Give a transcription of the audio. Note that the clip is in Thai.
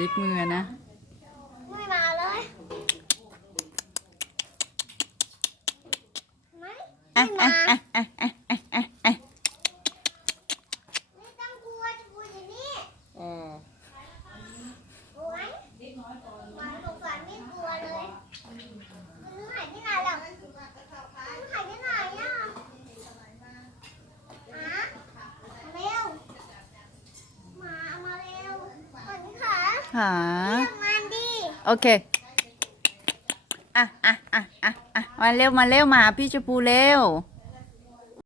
ลิกมือนะไม่มาเลยไม่มาไม่ต้องกลัวจะพูดอย่างนี้กลัวไหมหมาสงสารไม่กลัวเลยมันหายที่ไหนล่ะมันหายที่ไหนอ่ะหาเร็วหมามาเร็วขวัญขาหาเรียกมันดิ โอเคมาเร็วมาหาพี่ชมพูเร็ว